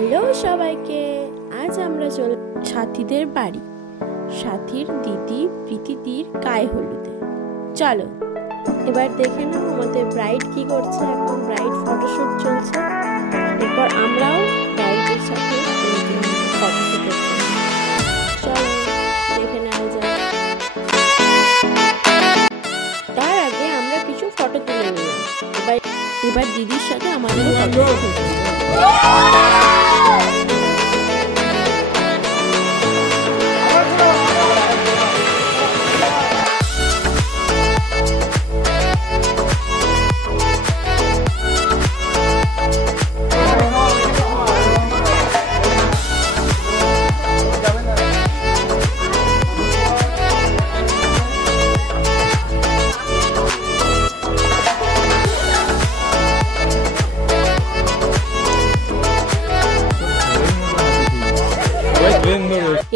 Hello সবাইকে, আজ আমরা সাথীদের বাড়ি, সাথীর দিদি প্রীতিদির গায়ে হলুদে। চলো এবার দেখে নাও আমাদের ব্রাইড কি করছে। এখন ব্রাইড ফটোশুট চলছে, এরপর আমরাও ব্রাইডের সাথে ফটোশুট করছি। চলো দেখে নেওয়া যায়। তার আগে আমরা কিছু ফটো তুলে নিলাম। এবার দিদির সাথে আমাদের ফটোশুট হচ্ছে।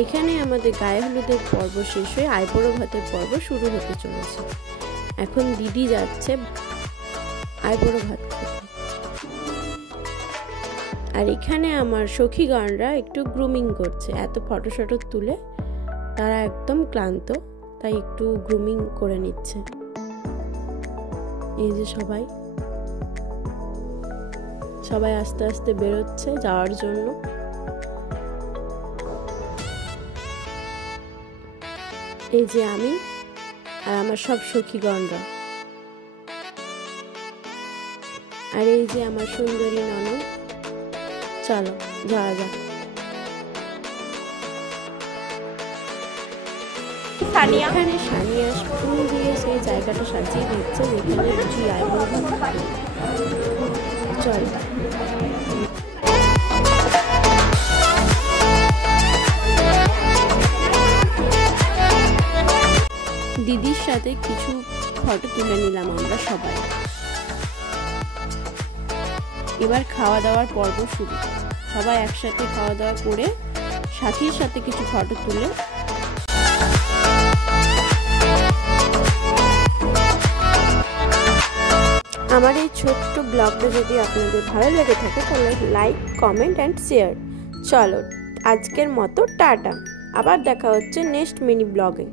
এখানে আমাদের গায়ে হলুদের পর্ব শেষ হয়ে আইবুড়ো ভাতের পর্ব শুরু হতে চলেছে। এখন দিদি যাচ্ছে আইবুড়ো ভাত খেতে। আর এখানে আমার সখীগণরা একটু গ্রুমিং করছে। এত ফটো তুলে তারা একদম ক্লান্ত, তাই একটু গ্রুমিং করে নিচ্ছে। এই যে সবাই আস্তে আস্তে বেরোচ্ছে যাওয়ার জন্য। এই যে আমি আর আমার সব সখীগণরা, আর এই যে আমার সুন্দরী ননদ। চলো যাওয়া যাক। এখানে সানিয়া ফুল দিয়ে সেই জায়গাটা সাজিয়ে দিচ্ছে, যেখানে বুঝি আইবুড়ো ভাত। চল দিদির সাথে কিছু ফটো তুলে নিলাম আমরা সবাই। এবার খাওয়া দাওয়ার পর্ব শুরু। সবাই একসাথে খাওয়া দাওয়া করে সাথীর সাথে কিছু ফটো তুলে। আমার এই ছোট্ট ব্লগটা যদি আপনাদের ভালো লেগে থাকে তাহলে লাইক, কমেন্ট অ্যান্ড শেয়ার। চলো আজকের মতো টাটা, আবার দেখা হচ্ছে নেক্সট মিনি ব্লগে।